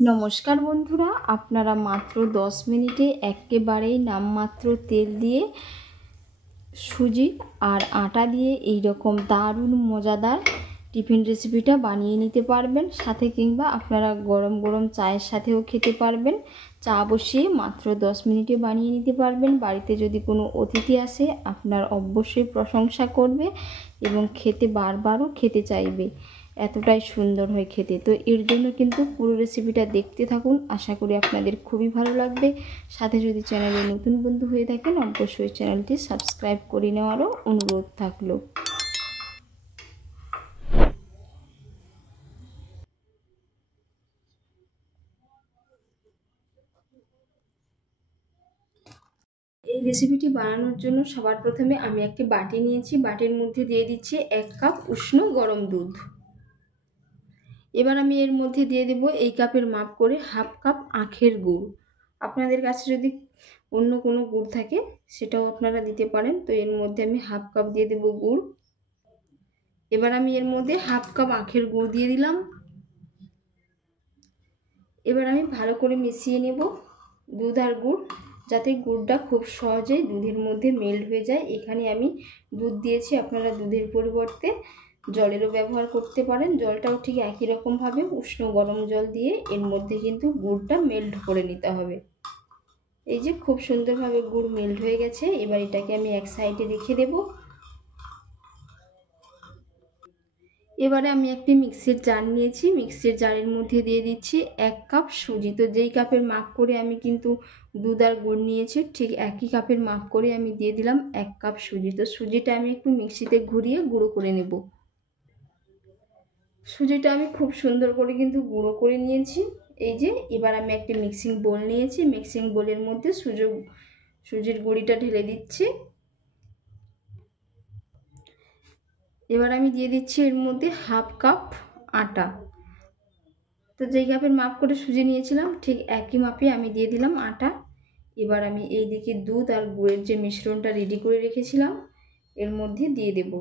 নমস্কার বন্ধুরা, আপনারা মাত্র 10 মিনিটে একেবারেই নামমাত্র তেল দিয়ে সুজি আর আটা দিয়ে এই রকম দারুণ মজাদার টিফিন রেসিপিটা বানিয়ে নিতে পারবেন। সাথে কিংবা আপনারা গরম গরম চায়ের সাথেও খেতে পারবেন। চা বসিয়ে মাত্র 10 মিনিটে বানিয়ে নিতে পারবেন। বাড়িতে যদি কোনো অতিথি আসে আপনার অবশ্যই প্রশংসা করবে এবং খেতে বারবারও খেতে চাইবে, এতটাই সুন্দর হয় খেতে। তো এর জন্য কিন্তু পুরো রেসিপিটা দেখতে থাকুন, আশা করি আপনাদের খুবই ভালো লাগবে। সাথে যদি চ্যানেলে নতুন বন্ধু হয়ে থাকেন অবশ্যই চ্যানেলটি সাবস্ক্রাইব করে নেওয়ারও অনুরোধ থাকলো। এই রেসিপিটি বানানোর জন্য সবার প্রথমে আমি একটি বাটি নিয়েছি। বাটির মধ্যে দিয়ে দিচ্ছি 1 কাপ উষ্ণ গরম দুধ। এবার আমি এর মধ্যে দিয়ে দেব এই কাপের মাপ করে হাফ কাপ আখের গুড়। আপনাদের কাছে যদি অন্য কোনো গুড় থাকে সেটাও আপনারা দিতে পারেন। তো এর মধ্যে আমি হাফ কাপ দিয়ে দেব গুড়। এবার আমি এর মধ্যে হাফ কাপ আখের গুড় দিয়ে দিলাম। এবার আমি ভালো করে মিশিয়ে নেব দুধ আর গুড়, যাতে গুড়টা খুব সহজেই দুধের মধ্যে মেল্ট হয়ে যায়। এখানে আমি দুধ দিয়েছি, আপনারা দুধের পরিবর্তে জলেরও ব্যবহার করতে পারেন। জলটাও ঠিক একই রকমভাবে উষ্ণ গরম জল দিয়ে এর মধ্যে কিন্তু গুড়টা মেল্ট করে নিতে হবে। এই যে খুব সুন্দরভাবে গুড় মেল্ট হয়ে গেছে। এবার এটাকে আমি এক সাইডে রেখে দেব। এবারে আমি একটি মিক্সির জার নিয়েছি। মিক্সির জারের মধ্যে দিয়ে দিচ্ছি 1 কাপ সুজি। তো যেই কাপের মাপ করে আমি কিন্তু দুধ আর গুড় নিয়েছি, ঠিক একই কাপের মাপ করে আমি দিয়ে দিলাম 1 কাপ সুজি। তো সুজিটা আমি একটু মিক্সিতে ঘুরিয়ে গুঁড়ো করে নেব। সুজিটা আমি খুব সুন্দর করে কিন্তু গুঁড়ো করে নিয়েছি। এই যে এবার আমি একটি মিক্সিং বোল নিয়েছি। মিক্সিং বোলের মধ্যে সুজির গুঁড়িটা ঢেলে দিচ্ছি। এবার আমি দিয়ে দিচ্ছি এর মধ্যে হাফ কাপ আটা। তো যেই কাপের মাপ করে সুজি নিয়েছিলাম ঠিক একই মাপে আমি দিয়ে দিলাম আটা। এবার আমি এই দিকে দুধ আর গুড়ের যে মিশ্রণটা রেডি করে রেখেছিলাম এর মধ্যে দিয়ে দেব।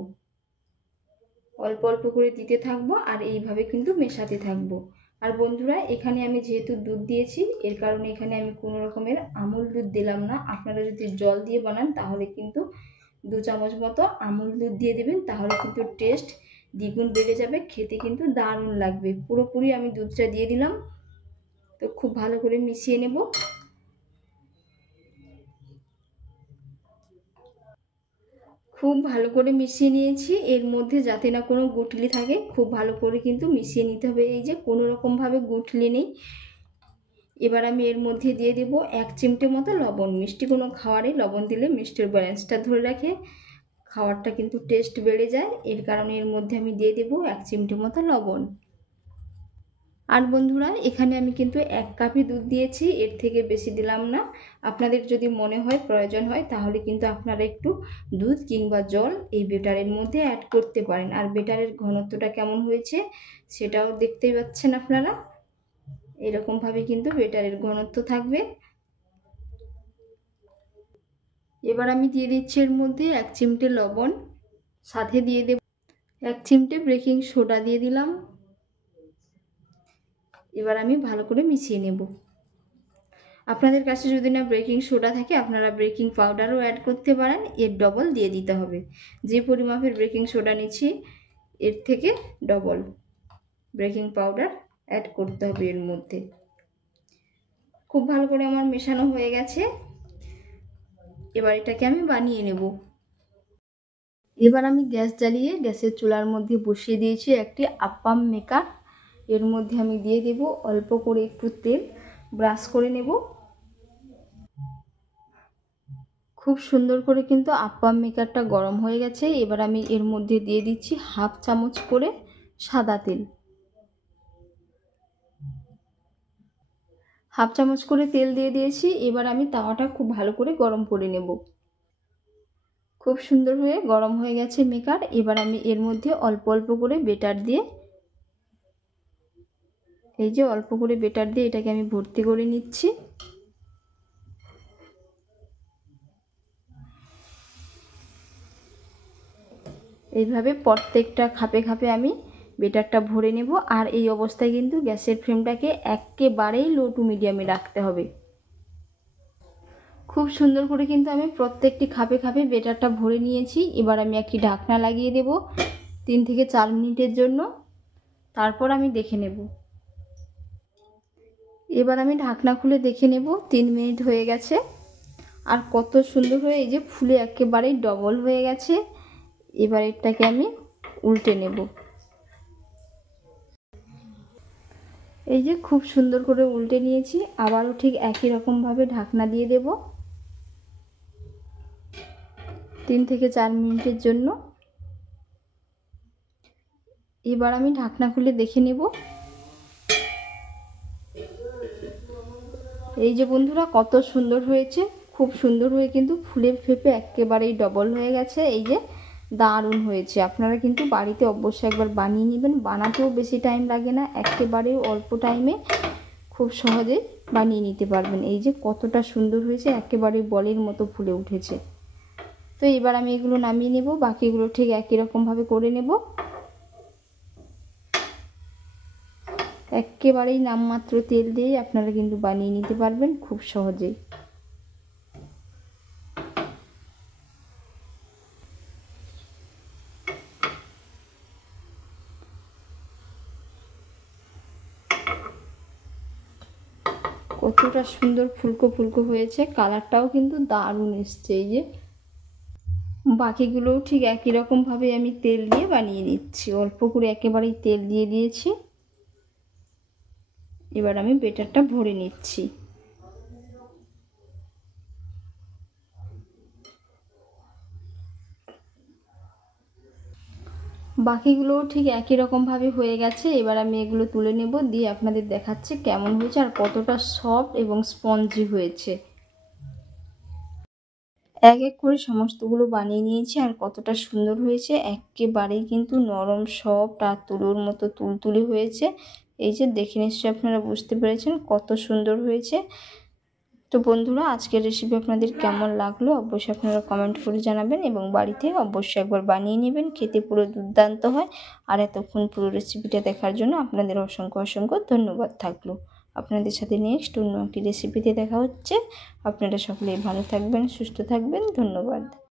অল্প অল্প করে দিতে থাকবো আর এইভাবে কিন্তু মেশাতে থাকবো। আর বন্ধুরা, এখানে আমি যেহেতু দুধ দিয়েছি এর কারণে এখানে আমি কোনো রকমের আমুল দুধ দিলাম না। আপনারা যদি জল দিয়ে বানান তাহলে কিন্তু 2 চামচ মতো আমুল দুধ দিয়ে দেবেন, তাহলে কিন্তু টেস্ট দ্বিগুণ বেড়ে যাবে, খেতে কিন্তু দারুণ লাগবে। পুরোপুরি আমি দুধটা দিয়ে দিলাম। তো খুব ভালো করে মিশিয়ে নেব। খুব ভালো করে মিশিয়ে নিয়েছি। এর মধ্যে যাতে না কোনো গুটলি থাকে খুব ভালো করে কিন্তু মিশিয়ে নিতে হবে। এই যে কোনো রকমভাবে গুটলি নেই। এবার আমি এর মধ্যে দিয়ে দেব 1 চিমটে মতো লবণ। মিষ্টি কোনো খাবারে লবণ দিলে মিষ্টির ব্যালেন্সটা ধরে রাখে, খাবারটা কিন্তু টেস্ট বেড়ে যায়। এর কারণে এর মধ্যে আমি দিয়ে দেব 1 চিমটে মতো লবণ। আর বন্ধুরা, এখানে আমি কিন্তু 1 কাপই দুধ দিয়েছি, এর থেকে বেশি দিলাম না। আপনাদের যদি মনে হয় প্রয়োজন হয় তাহলে কিন্তু আপনারা একটু দুধ কিংবা জল এই বেটারের মধ্যে অ্যাড করতে পারেন। আর বেটারের ঘনত্বটা কেমন হয়েছে সেটাও দেখতেই পাচ্ছেন আপনারা। এরকমভাবে কিন্তু বেটারের ঘনত্ব থাকবে। এবার আমি দিয়ে দিচ্ছি এর মধ্যে 1 চিমটে লবণ, সাথে দিয়ে দেব 1 চিমটে বেকিং সোডা দিয়ে দিলাম। এবার আমি ভালো করে মিশিয়ে নেব। আপনাদের কাছে যদি না বেকিং সোডা থাকে আপনারা বেকিং পাউডারও অ্যাড করতে পারেন, এর ডবল দিয়ে দিতে হবে। যে পরিমাপের বেকিং সোডা নিচ্ছি এর থেকে ডবল বেকিং পাউডার অ্যাড করতে হবে এর মধ্যে। খুব ভালো করে আমার মেশানো হয়ে গেছে। এবার এটাকে আমি বানিয়ে নেব। এবার আমি গ্যাস জ্বালিয়ে গ্যাসের চুলার মধ্যে বসিয়ে দিয়েছি একটি আপ্পাম মেকার। এর মধ্যে আমি দিয়ে দেব অল্প করে একটু তেল, ব্রাশ করে নেব। খুব সুন্দর করে কিন্তু আপ্পাম মেকারটা গরম হয়ে গেছে। এবার আমি এর মধ্যে দিয়ে দিচ্ছি হাফ চামচ করে সাদা তেল। হাফ চামচ করে তেল দিয়ে দিয়েছি। এবার আমি তাওয়াটা খুব ভালো করে গরম করে নেব। খুব সুন্দর হয়ে গরম হয়ে গেছে মেকার। এবার আমি এর মধ্যে অল্প অল্প করে বেটার দিয়ে, এই যে অল্প করে বেটার দিয়ে এটাকে আমি ভর্তি করে নিচ্ছি। এইভাবে প্রত্যেকটা খাপে খাপে আমি বেটারটা ভরে নেব। আর এই অবস্থায় কিন্তু গ্যাসের ফ্লেমটাকে একেবারেই লো টু মিডিয়ামে রাখতে হবে। খুব সুন্দর করে কিন্তু আমি প্রত্যেকটি খাপে খাপে বেটারটা ভরে নিয়েছি। এবার আমি একটি ঢাকনা লাগিয়ে দেব 3 থেকে 4 মিনিটের জন্য, তারপর আমি দেখে নেব। এবার আমি ঢাকনা খুলে দেখে নেব 3 মিনিট হয়ে গেছে। আর কত সুন্দর হয়ে এই যে ফুলে একেবারেই ডবল হয়ে গেছে। এবার এটাকে আমি উল্টে নেব। এই যে খুব সুন্দর করে উল্টে নিয়েছি। আবারও ঠিক একই রকমভাবে ঢাকনা দিয়ে দেব 3 থেকে 4 মিনিটের জন্য। এবার আমি ঢাকনা খুলে দেখে নেব। এই যে বন্ধুরা কত সুন্দর হয়েছে, খুব সুন্দর হয়ে কিন্তু ফুলের ফেপে একেবারেই ডবল হয়ে গেছে। এই যে দারুণ হয়েছে। আপনারা কিন্তু বাড়িতে অবশ্যই একবার বানিয়ে নেবেন। বানাতেও বেশি টাইম লাগে না, একেবারেই অল্প টাইমে খুব সহজে বানিয়ে নিতে পারবেন। এই যে কতটা সুন্দর হয়েছে, একেবারেই বলের মতো ফুলে উঠেছে। তো এবার আমি এগুলো নামিয়ে নেব, বাকিগুলো ঠিক একই রকমভাবে করে নেব। একেবারেই নামমাত্র তেল দিয়ে আপনারা কিন্তু বানিয়ে নিতে পারবেন খুব সহজেই। কতটা সুন্দর ফুলকো ফুলকো হয়েছে, কালারটাও কিন্তু দারুণ এসছে। এই যে বাকিগুলোও ঠিক একই রকমভাবে আমি তেল দিয়ে বানিয়ে নিচ্ছি। অল্প করে একেবারেই তেল দিয়ে দিয়েছি। এবার আমি বেটারটা ভরে নিচ্ছি। বাকিগুলোও ঠিক একই রকমভাবে হয়ে গেছে। এবার আমি এগুলো তুলে নেব, দিয়ে আপনাদের দেখাচ্ছি কেমন হয়েছে আর কতটা সফট এবং স্পঞ্জি হয়েছে। এক এক করে সমস্তগুলো বানিয়ে নিয়েছি আর কতটা সুন্দর হয়েছে, একেবারেই কিন্তু নরম সফট আর তুলোর মতো তুলতুলে হয়েছে। এই যে দেখে নিশ্চয়ই আপনারা বুঝতে পেরেছেন কত সুন্দর হয়েছে। তো বন্ধুরা, আজকের রেসিপি আপনাদের কেমন লাগলো অবশ্যই আপনারা কমেন্ট করে জানাবেন এবং বাড়িতে অবশ্যই একবার বানিয়ে নেবেন। খেতে পুরো দুর্দান্ত হয়। আর এতক্ষণ পুরো রেসিপিটা দেখার জন্য আপনাদের অসংখ্য অসংখ্য ধন্যবাদ থাকলো। আপনাদের সাথে নেক্সট অন্য একটি রেসিপিতে দেখা হচ্ছে। আপনারা সকলেই ভালো থাকবেন, সুস্থ থাকবেন। ধন্যবাদ।